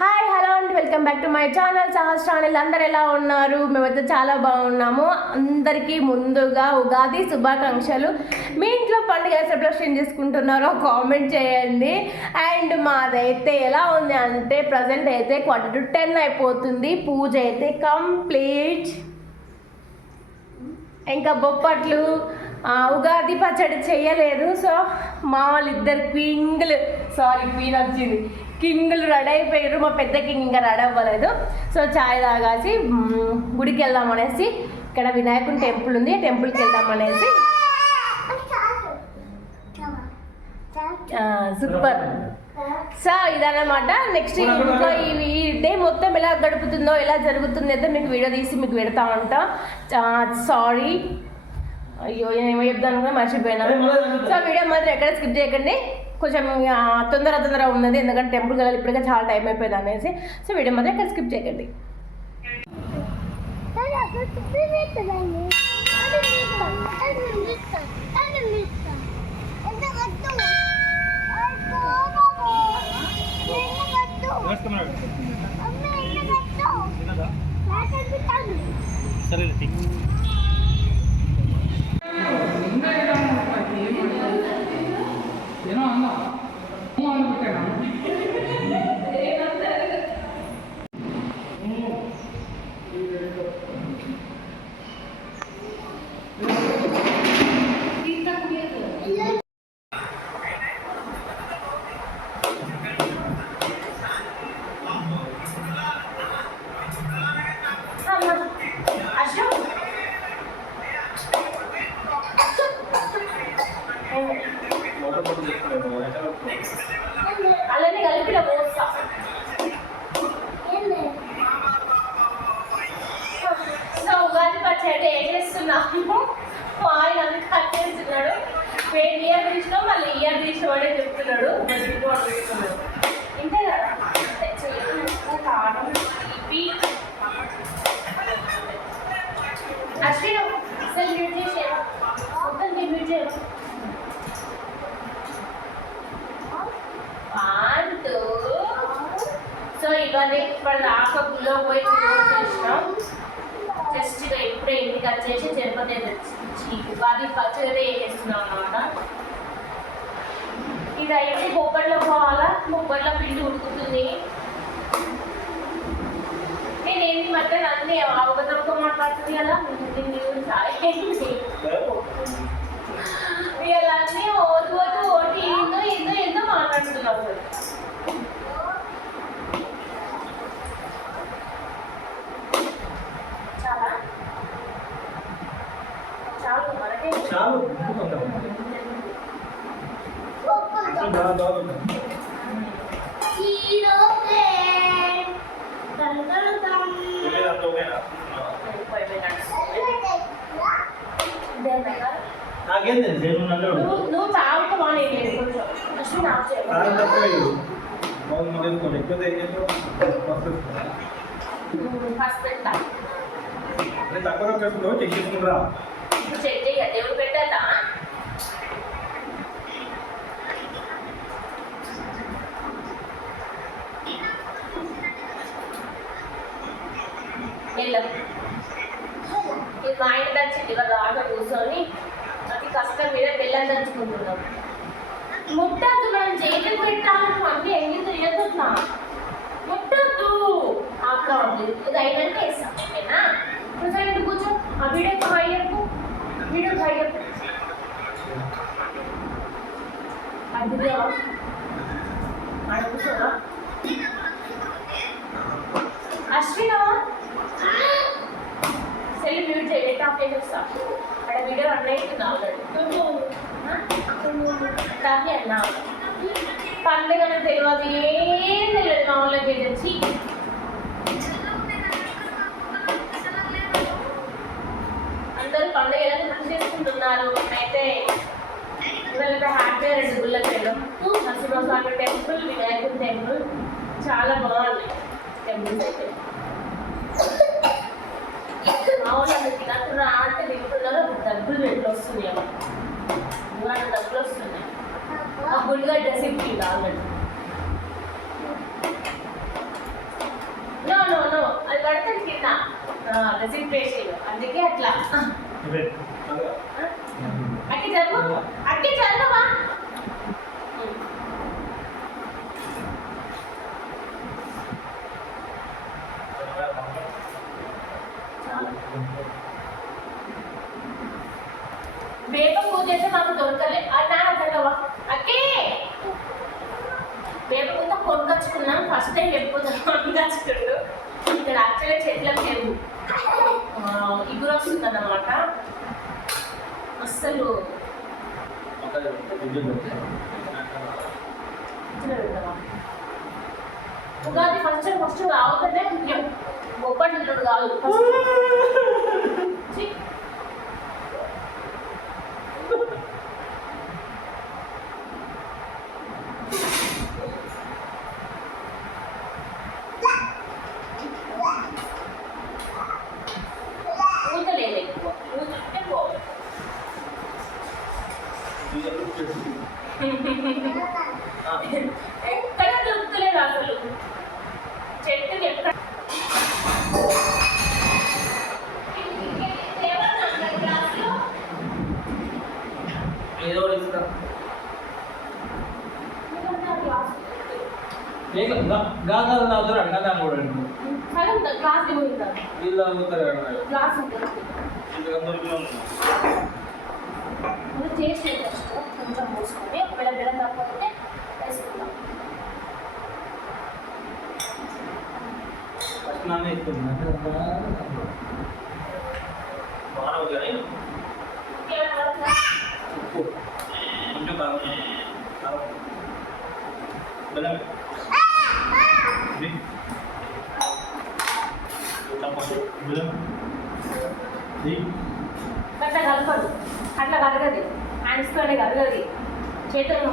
Hi hello and welcome back to my channel Sahas channel. అందరు ఎలా ఉన్నారు? మేమైతే చాలా బాగున్నాము. అందరికీ ముందుగా ఉగాది శుభాకాంక్షలు. మీ ఇంట్లో పండుగ సెలబ్రేషన్ చేసుకుంటున్నారో కామెంట్ చేయండి. అండ్ మాదైతే ఎలా ఉంది అంటే ప్రజెంట్ అయితే 9:45 అయిపోతుంది. పూజ అయితే కంప్లీట్. ఇంకా బొప్పట్లు ఉగాది పచ్చడి చేయలేదు. సో మా వాళ్ళిద్దరు క్వీన్ వచ్చింది, కింగులు రెడీ అయిపోయారు. మా పెద్ద కింగ్ ఇంకా రెడీ అవ్వలేదు. సో చాయ్ తాగాసి గుడికి వెళ్దామనేసి, ఇక్కడ వినాయకుని టెంపుల్ ఉంది, టెంపుల్కి వెళ్దామనేసి. సూపర్. సో ఇదన్నమాట. నెక్స్ట్ ఇంట్లో ఈ డే మొత్తం ఎలా గడుపుతుందో, ఎలా జరుగుతుందో అయితే మీకు వీడియో తీసి మీకు పెడతా ఉంటా. సారీ, అయ్యో ఏమో చెప్తాను కూడా మర్చిపోయినా. సో వీడియో మాత్రం ఎక్కడ స్కిప్ చేయకండి. కొంచెం తొందర ఉన్నది, ఎందుకంటే టెంపుల్కి వెళ్ళాలి, ఇప్పటికే చాలా టైం అయిపోయింది అనేసి. సో వీడియో మాత్రం ఎక్కడ స్కిప్ చేయకండి. అలానే కలిపిన పోస్తా. సో ఉగాది పచ్చడి ఏం చేస్తున్నాము, ఆయన కట్ చేస్తున్నాడు. ఇయర్ తీసినా మళ్ళీ ఇయర్ తీసిన వాడే చెప్తున్నాడు. ఇంతే కదా, కారం తీపి. అశ్విన్ అసలు మ్యూట్ చేసేవా, మొత్తం మ్యూట్ చేయవా. సో ఇవన్నీ ఇప్పటిదాకా గుళ్ళో పోయి చూసినాం. జస్ట్ ఇప్పుడే ఇంటికి వచ్చేసి తిరుపతి ఉగాది పచ్చడి వేసేస్తున్నాం అన్నమాట. ఇదైతే బొబ్బట్లో పోవాలా, బొబ్బట్లో పిండి ఉడుకుతుంది. నేనేంటి మధ్య అన్నీ అవగతవక మాట్లాడుతుంది కదా, దీన్ని వీళ్ళన్నీ ఓటి ఏందో మాట్లాడుతున్నావు. చాలా చాలు మనకి చాలు. నువ్వు తాగుతా దేవుడు పెట్టా. ఇది మా ఇంటి దంచింది కదా, ఆటో కూర్చొని అది కష్టం మీద బెల్లం దంచుకుంటున్నాం. ముట్టద్దు, మనం జైలుకి పెట్టాలి. అన్నీ ఎంగి తిరగతున్నా, ముట్టద్దు. ఆక ఉంది, ఇది అయినంటే వేస్తాం. ఓకేనా? కూర్చో, కూర్చో. ఆ వీడియోకి హైయప్పు, అది ఆడ కూర్చోరా. అశ్విన్ సెల్ మ్యూట్ చేయి, డేటా ఆఫ్ చేసేస్తా. అక్కడ వీడియో రన్ అవుతుంది ఆల్రెడీ. అన్నా పండుగ తెలియదు, ఏం తెలియదు. మా ఊళ్ళోకి వెళ్ళి అందరూ పండుగ ఎలా గుర్తు చేసుకుంటున్నారు. అయితే ఇవాళ హ్యాపీగా 2 గుళ్ళకి వెళ్ళాం. నరసింహస్వామి టెంపుల్, వినాయకుడి టెంపుల్, చాలా బాగుంది టెంపుల్స్ అయితే. మా వాళ్ళు తినకుండా అంటే తింటున్నారు. డబ్బులు ఎట్లా వస్తున్నాయి, డబ్బులు వస్తున్నాయి. ఆ గుడిగా డ్రెస్ ఇప్పింది ఆల్రెడీ. రెసిపీ పేస్ట్ అందుకే అట్లా అక్కి జరుగు అక్కి జరగవా వేప పూజ అయితే మాకు దొరకలే నాన్న జరగవా అక్కే వేప పూత కొనుకొచ్చుకున్నాం ఫస్ట్ టైం వేప పూత కొనుకొచ్చుకుంటూ ఇక్కడ యాక్చువల్గా చెట్లకు లేవు ఇగురు వస్తుంది అన్నమాట అస్సలు ఉగాది ఫస్ట్ రావద్దనే బొబ్బట్లు కాదు ఎక్కడ దొరుకుతలేదు అసలు చెట్టుకి ఎక్కడ ఏదో గాజాలు తాగుతారు అన్నదాన్ని కూడా క్లాస్ వీళ్ళు తాగుతారు క్లాస్ చేసి కొంచెం మూసుకొని ఒకవేళ బెల్లం తప్పకపోతే వేసుకుందాం నామే అట్లా కలపదు అట్లా కలగది హ్యాండ్స్తోనే కలగది చేతులు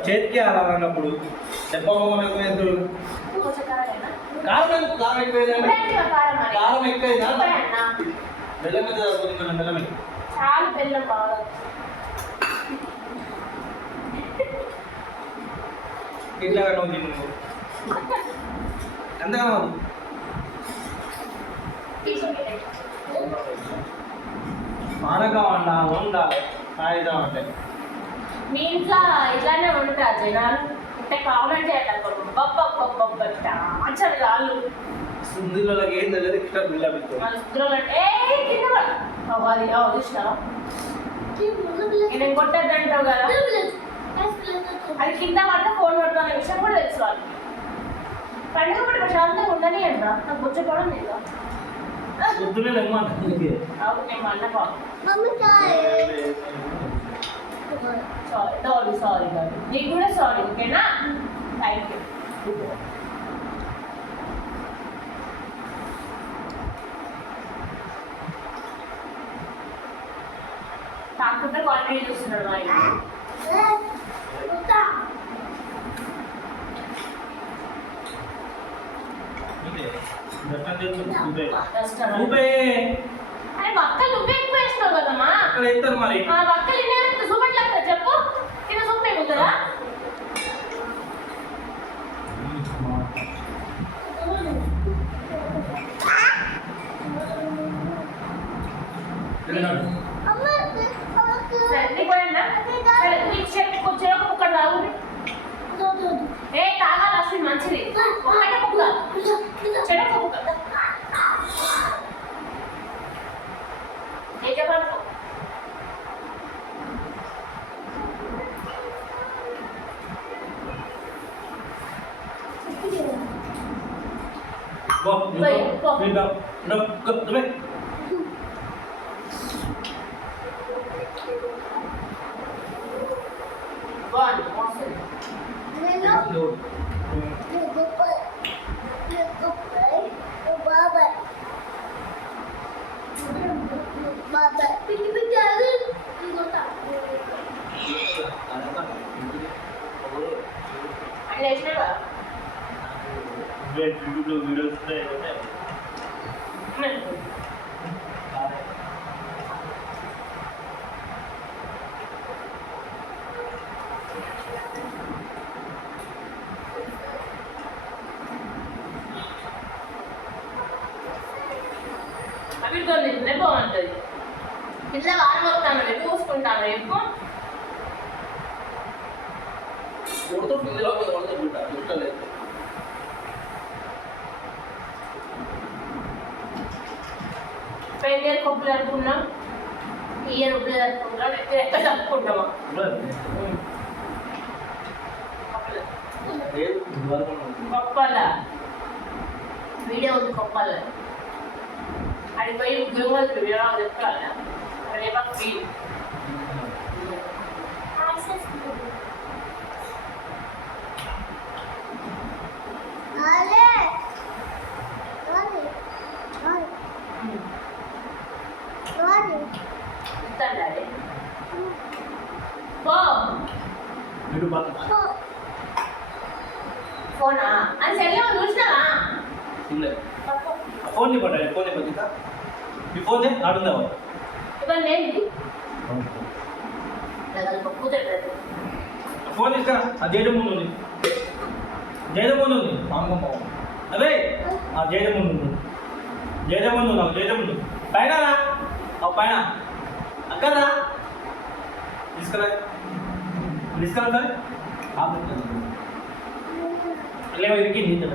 చేతికి అలా అన్నప్పుడు చెప్పలేదు కారం ఎక్కువ బెల్లం మీద బెల్లం చాలా బెల్లం బాగా ఇట్లా నువ్వు ఎంతగా మానగా ఉండాలి కాగితం అంటే మీ ఇంట్లో ఇట్లానే ఉంటారు జనాలు అంటే కామెంట్ చేయాలి బొబ్బొబ్బొబ్బొబ్బొచ్చని వాళ్ళు సుందరులకి ఏం తెలియదు ఇట్లా బిల్డప్ సుందరులు అంటే అది చూసినావా నేను కొట్టద్దు అంటావు కదా అది కింద పడితే ఫోన్ పడుతున్న విషయం కూడా తెలుసు వాళ్ళకి పండుగ పడి ప్రశాంతంగా ఉండని అంట నాకు బుచ్చపడం లేదా అవును నేను అన్న సారీ కాదు నీకు కూడా సారీ ఓకేనా థ్యాంక్ యూ కాకుండా క్వాలిటీ చూస్తున్నాడు మా అరే బక్కలు నువ్వే ఎక్కువ వేసినావు కదమ్మా మరి బక్కలు ఇన్ని చూపెట్లేదు చెప్పు కింద సూప్ ఏముందా సరే నీకు సరే నీకు చెప్పి కొంచెం ఒక ముక్క తాగు ఏ తాగాలి అసలు మంచిది ఒకటే ముక్క చెడక ముక్క ఏ చెప్పాలి వీటితో తింటే బాగుంటుంది. కింద వారం వస్తాను చూసుకుంటాను ఎక్కువ. పెళ్ళి కొప్పులు అనుకున్నాం, ఇయర్ ఉప్పులు అనుకుంటాం, ఎక్కడ అనుకుంటామా కొప్పాల వీడియో ఉంది. కొప్పాల అడిగిపోయి ఉద్యోగాలు చెప్తాను రేపు ఫ్రీ. ఫోనా అని సెల్ చూసినావా? ఫోన్ చెప్పండి, ఫోన్ చెప్పండి. మీ ఫోన్ చేయి ఆడుందా ఇవన్నీ ఏంటి? ఫోన్ తీసుకురా. ఆ జైలు ముందు ఉంది, జైలు ముందు ఉంది. అదే ఆ జైలు ముందు ఉంది, జైలు ముందు ఉన్నావు, జైలు ముందు పైన రా. పైన అక్కరా తీసుకురా, తీసుకురా సరే. లేవో ఇరికి నీళ్ళు